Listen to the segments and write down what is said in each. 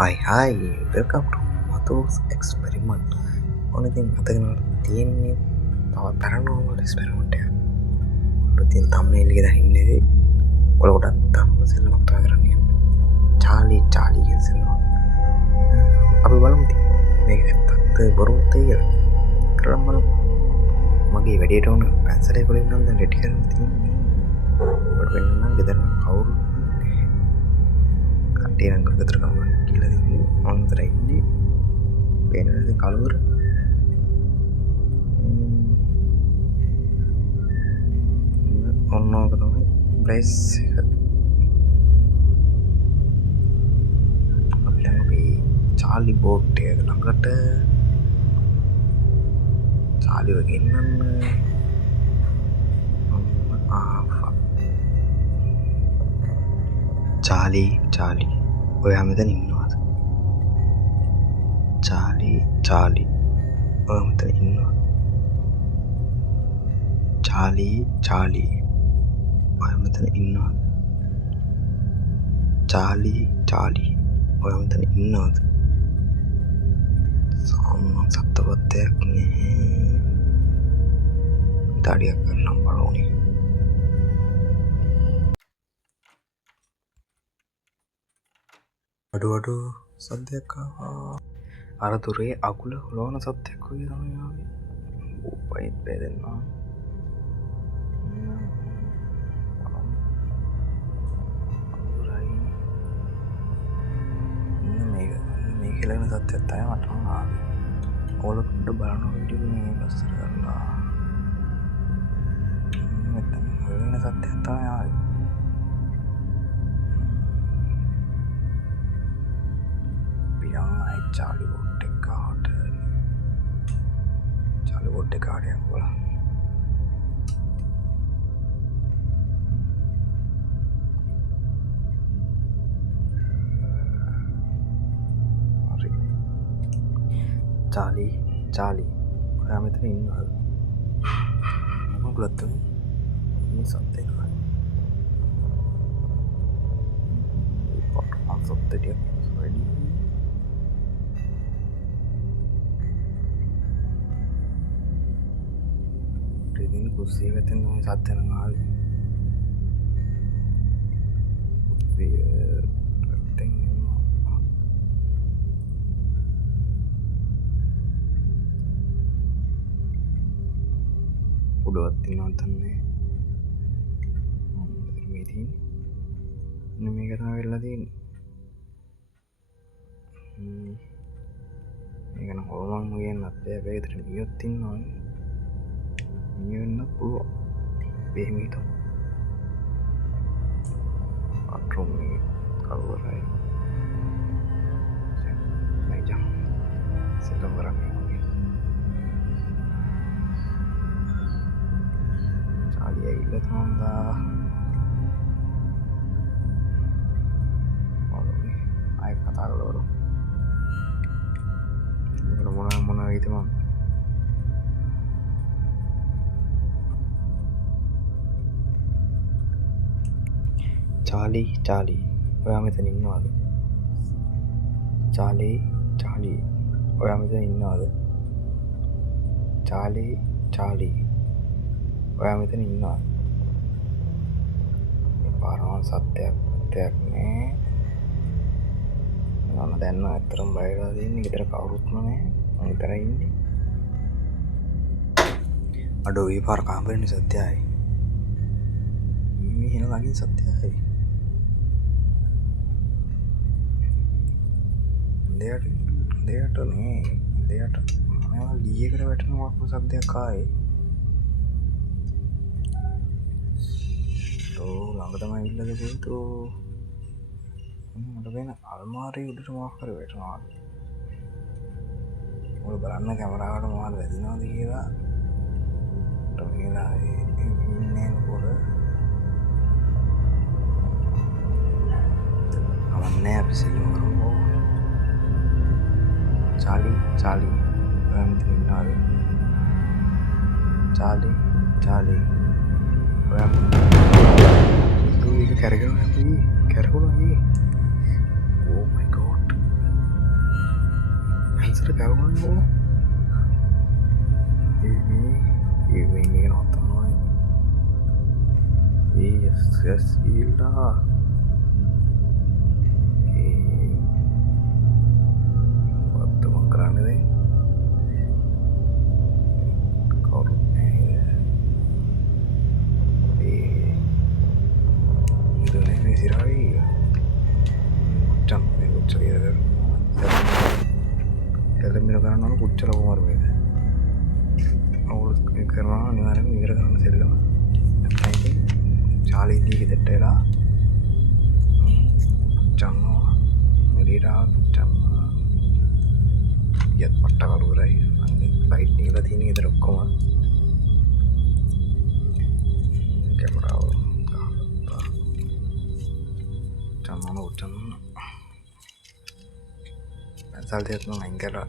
Hi, welcome to Madhur's Experiment. Only thing අදගෙනට තියෙන්නේ තවත් පැරනෝමල් experiment එකක්. ඔයාලට තියෙන thumbnail එකේ දකින්නේ ඔයාලට ධම්ම සෙල්ලමක් තව කරන්න යන්නේ. චාලි කියන සෙල්ලම. අපි බලමු ඉතින් මේක ඇත්තක්ද බොරුද කියලා. කරලා බලමු. මගේ වැඩේට ඕන පැන්සලේ කොලින් නම් දැන් රෙඩි කරන්න තියෙන්නේ. ඔයාලට වෙන්න නම් ගෙදර නම් කවුරු කට්ටිය නම් ගෙදර ගමන් කියලා දෙන්නේ. මම විතරයි ඉන්නේ. පේනවද කලවර? ඔන්න ඕක තමයි ප්ලේස් එක. අපි ළඟ මේ චාලි බෝට් එක ළඟට චාලිව ගෙන්නන්න. චාලි ඔයා මෙතන ඉන්නවද? චාලි ඔයා මෙතන ඉන්නවද? චාලි ඔයා මෙතන ඉන්නවද? චාලි ඔයා මෙතන ඉන්නවද? සත්තපත්තයක් නැහැ. දාඩියක් කරනම් බලෝනේ. අඩු සද්දයක් ආවා. අර දුරේ අකුල හොලවන සද්දයක් වගේ තමයි ආවේ. ඕපයිත් බෙදෙනවා. මේක ලගන සත්‍යයක් තමයි මටම ආවේ. ඕල පොඩ්ඩ බලන වීඩියෝ මේ පස්සට කරලා. මෙතන හොලන සත්‍යයක් තමයි ආවේ. චාලි බෝට් එක කාඩයක් බලන්න. හරි. චාලි ඔයා මෙතන ඉන්නවද? මොකද මේ සද්දේ නෑ. පොට් සද්දේ වැඩි. කුස්සිය වෙතෙන් තමයි සද්ද යනවා. කුස්සිය පැත්තෙන් එනවා. උඩවත් තියෙනවා තන්නේ. මේ තියෙන්නේ. මේක තමයි වෙලා තියෙන්නේ. මේක නම් හොරමන් කියන්නත් බෑ. මේකට මියොත් ඉන්නවා. මියවෙන්න පුළුවන්. එහෙම හිතමු. අට්‍රොම් එක කවුරුයි. නයිජා. සෙල්ලම් කරන්නේ. චාලි ඇවිල්ලා තෝන්දා. ආයෙ කතා කරලා බලමු. මොන වෙයිද මම? චාලි ඔයා මෙතන ඉන්නවද? චාලි ඔයා මෙතන ඉන්නවද? චාලි ඔයා මෙතන ඉන්නවද? මේ පාරවල් සත්‍යයක් නෑ. මම දැන් අතරම බයලා දෙන්නේ. ගෙදර කවුරුත් නෑ. මම විතරයි ඉන්නේ. අඩෝ මේ පාර කාමරේ සත්‍යයි. මේ හින ළඟින් සත්‍යයි. දෙයට මේවා ලීයකට වැටෙනවා වගේ සද්දයක් ආවේ. ළඟ තමයි ඉල්ලද පුතෝ. මට වෙන අල්මාරිය උඩට මොකක් හරි වැටෙනවා. ඔය බලන්න කැමරාවට මොකක්ද වැදිනවද කියලා. මේලා ඉන්නේ නේද? අවන්නේ අපි සෙල්ලම් කරමු. චාලි ඔයා මෙතන ඉන්නවද? චාලි ඔයා මේක කරගන්න ඕ මයි good. ini nonton wae. Yes, gila. Waktu mengkeran ini. Korupnya itu nih sirai. Jam ini kucel ya. Dalam minuman orang kucel aku marah. Aku kerana ni mana ni kerana selama. Nanti cali di kita tera. Jam mereka jam yat patta kalau rai. Nanti light ni kita ini kita rukun. Kamera jam mana jam. Asal dia tu angkara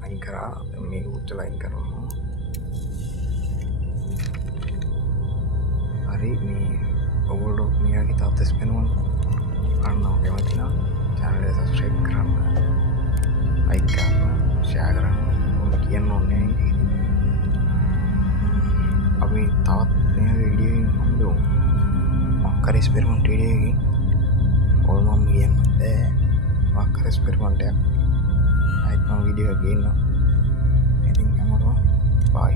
minggu tu angkara. Hari ni orang ni kita update sepenuhnya. Karena kematian channel subscribe kerana like kerana share kerana kian nonnya ini. Abi tahu ni video ini ambil. Makar eksperimen dia ini. Orang mampu makar eksperimen dia. Video again. I think I'm bye.